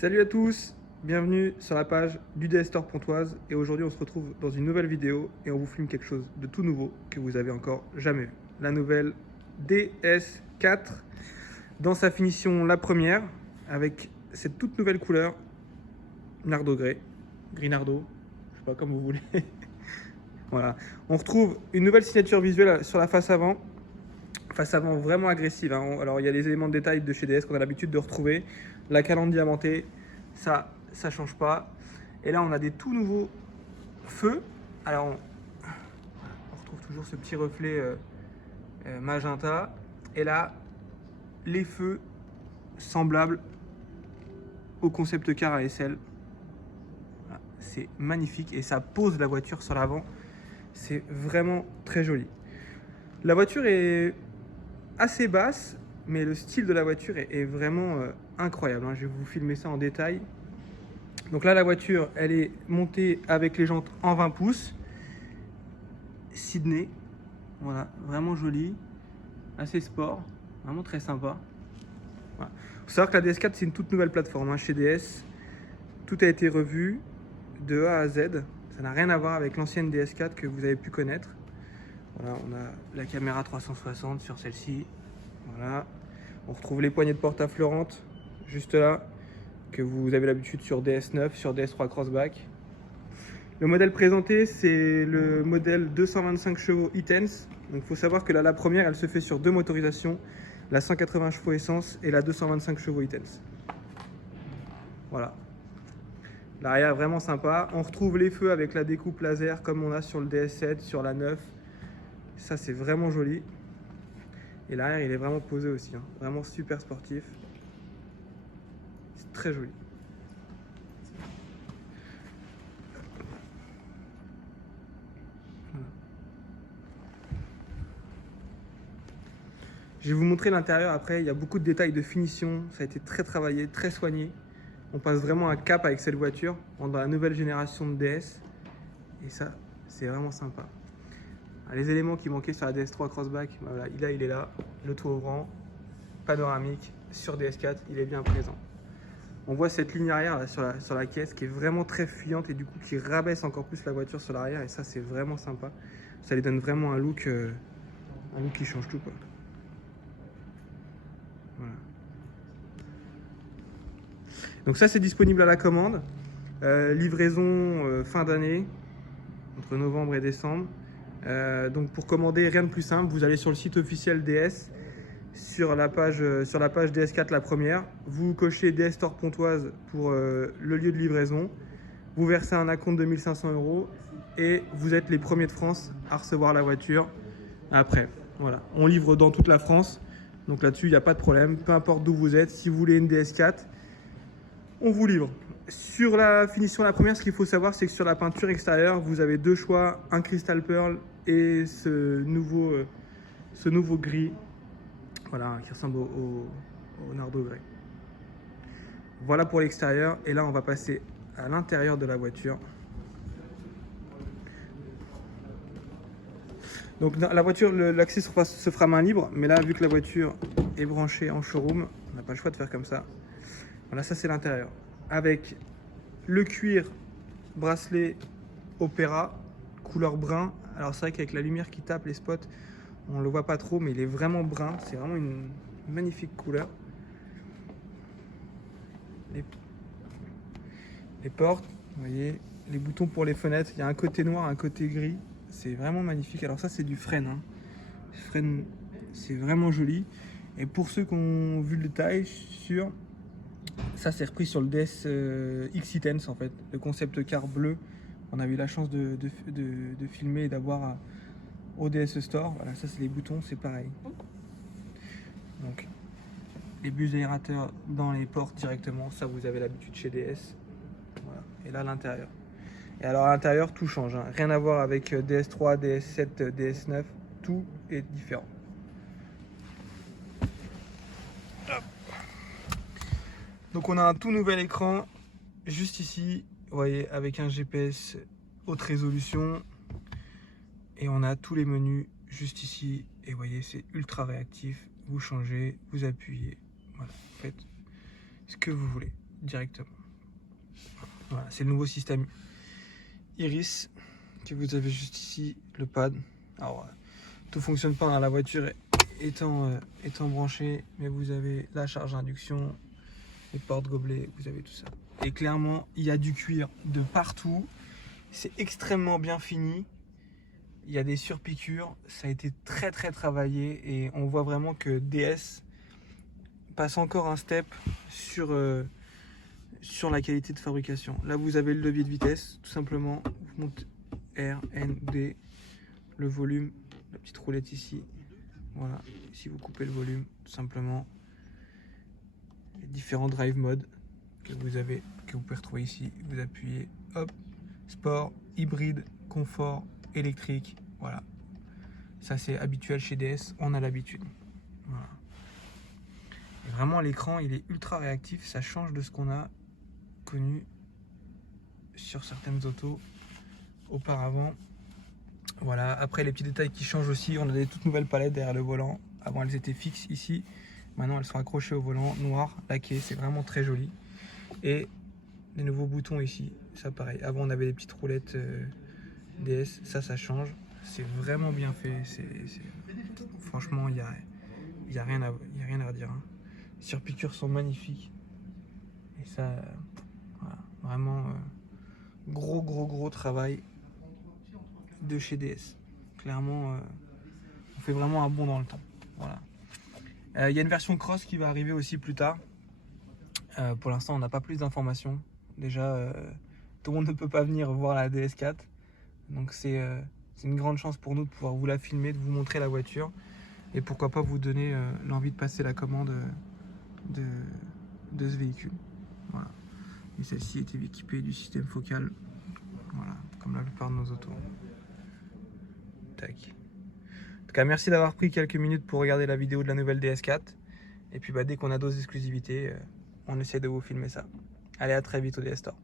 Salut à tous, bienvenue sur la page du DS Store Pontoise et aujourd'hui on se retrouve dans une nouvelle vidéo et on vous filme quelque chose de tout nouveau que vous avez encore jamais vu. La nouvelle DS4 dans sa finition la première avec cette toute nouvelle couleur Nardo Grey, Grinardo, je sais pas comme vous voulez. Voilà, on retrouve une nouvelle signature visuelle sur la face avant. Face avant vraiment agressive, hein. Alors il y a les éléments de détail de chez DS qu'on a l'habitude de retrouver. La calandre diamantée, ça change pas. Et là on a des tout nouveaux feux. Alors on retrouve toujours ce petit reflet magenta. Et là, les feux semblables au concept car ASL. Voilà, c'est magnifique et ça pose la voiture sur l'avant. C'est vraiment très joli. La voiture est assez basse, mais le style de la voiture est vraiment incroyable, hein. Je vais vous filmer ça en détail. Donc là, la voiture, elle est montée avec les jantes en 20 pouces. Sydney, voilà, vraiment joli, assez sport, vraiment très sympa. Voilà. Faut savoir que la DS4, c'est une toute nouvelle plateforme, hein, chez DS. Tout a été revu de A à Z. Ça n'a rien à voir avec l'ancienne DS4 que vous avez pu connaître. Voilà, on a la caméra 360 sur celle-ci. Voilà. On retrouve les poignées de porte affleurantes juste là, que vous avez l'habitude sur DS9, sur DS3 Crossback. Le modèle présenté, c'est le modèle 225 chevaux e-Tense. Donc il faut savoir que là, la première, elle se fait sur deux motorisations, la 180 chevaux essence et la 225 chevaux e-Tense. Voilà. L'arrière est vraiment sympa. On retrouve les feux avec la découpe laser comme on a sur le DS7, sur la 9. Ça, c'est vraiment joli. Et l'arrière, il est vraiment posé aussi, hein. Vraiment super sportif. C'est très joli. Voilà. Je vais vous montrer l'intérieur après. Il y a beaucoup de détails de finition. Ça a été très travaillé, très soigné. On passe vraiment un cap avec cette voiture dans la nouvelle génération de DS. Et ça, c'est vraiment sympa. Les éléments qui manquaient sur la DS3 Crossback, voilà, il est là. Le toit ouvrant, panoramique, sur DS4, il est bien présent. On voit cette ligne arrière là, sur la caisse qui est vraiment très fuyante et du coup qui rabaisse encore plus la voiture sur l'arrière et ça c'est vraiment sympa. Ça lui donne vraiment un look qui change tout, quoi. Voilà. Donc ça c'est disponible à la commande. Livraison fin d'année, entre novembre et décembre. Donc pour commander, rien de plus simple, vous allez sur le site officiel DS, sur la page DS4 la première, vous cochez DS Store Pontoise pour le lieu de livraison, vous versez un acompte de 1500 € et vous êtes les premiers de France à recevoir la voiture après. Voilà, on livre dans toute la France, donc là-dessus il n'y a pas de problème, peu importe d'où vous êtes, si vous voulez une DS4, on vous livre. Sur la finition la première, ce qu'il faut savoir, c'est que sur la peinture extérieure, vous avez deux choix, un Crystal Pearl et ce nouveau gris, voilà, qui ressemble au Nardo Grey. Voilà pour l'extérieur, et là on va passer à l'intérieur de la voiture. Donc la voiture, l'accès se fera main libre, mais là vu que la voiture est branchée en showroom, on n'a pas le choix de faire comme ça. Voilà, ça c'est l'intérieur. Avec le cuir bracelet Opéra, couleur brun. Alors c'est vrai qu'avec la lumière qui tape les spots, on le voit pas trop, mais il est vraiment brun. C'est vraiment une magnifique couleur. Les portes, vous voyez, les boutons pour les fenêtres. Il y a un côté noir, un côté gris. C'est vraiment magnifique. Alors ça c'est du frêne, hein. Frêne, c'est vraiment joli. Et pour ceux qui ont vu le détail sur... Ça, c'est repris sur le DS X-Tense en fait, le concept car bleu. On a eu la chance de filmer et d'avoir au DS Store. Voilà, ça c'est les boutons, c'est pareil. Donc, les bus aérateurs dans les portes directement, ça vous avez l'habitude chez DS. Voilà. Et là, l'intérieur. Et alors, à l'intérieur, tout change, hein. Rien à voir avec DS3, DS7, DS9, tout est différent. Donc on a un tout nouvel écran juste ici, vous voyez, avec un GPS haute résolution. Et on a tous les menus juste ici. Et vous voyez, c'est ultra réactif. Vous changez, vous appuyez. Voilà, faites ce que vous voulez. directement. Voilà, c'est le nouveau système Iris que vous avez juste ici, le pad. Alors, tout fonctionne pas, hein, la voiture étant branchée, mais vous avez la charge d'induction, les portes gobelets, vous avez tout ça. Et clairement, il y a du cuir de partout. C'est extrêmement bien fini. Il y a des surpiqûres. Ça a été très travaillé et on voit vraiment que DS passe encore un step sur la qualité de fabrication. Là, vous avez le levier de vitesse, tout simplement. Vous montez R, N, D, le volume, la petite roulette ici. Voilà, si vous coupez le volume, tout simplement. Les différents drive modes que vous pouvez retrouver ici. Vous appuyez, hop, sport, hybride, confort, électrique. Voilà, ça c'est habituel chez DS, on a l'habitude. Voilà. Et vraiment, l'écran il est ultra réactif, ça change de ce qu'on a connu sur certaines autos auparavant. Voilà, après les petits détails qui changent aussi, on a des toutes nouvelles palettes derrière le volant. Avant elles étaient fixes ici, maintenant elles sont accrochées au volant, noir, laqué, c'est vraiment très joli. Et les nouveaux boutons ici, ça pareil, avant on avait des petites roulettes DS, ça change, c'est vraiment bien fait, franchement il y a rien à redire, hein. Les surpiqûres sont magnifiques et ça, voilà, vraiment gros travail de chez DS. Clairement, on fait vraiment un bond dans le temps. Voilà. Il y a une version cross qui va arriver aussi plus tard. Pour l'instant, on n'a pas plus d'informations. Déjà, tout le monde ne peut pas venir voir la DS4. Donc c'est une grande chance pour nous de pouvoir vous la filmer, de vous montrer la voiture. Et pourquoi pas vous donner l'envie de passer la commande de ce véhicule. Voilà. Et celle-ci était équipée du système focal. Voilà, comme la plupart de nos autos. Tac. En tout cas, merci d'avoir pris quelques minutes pour regarder la vidéo de la nouvelle DS4. Et puis dès qu'on a d'autres exclusivités, on essaie de vous filmer ça. Allez, à très vite au DS Store.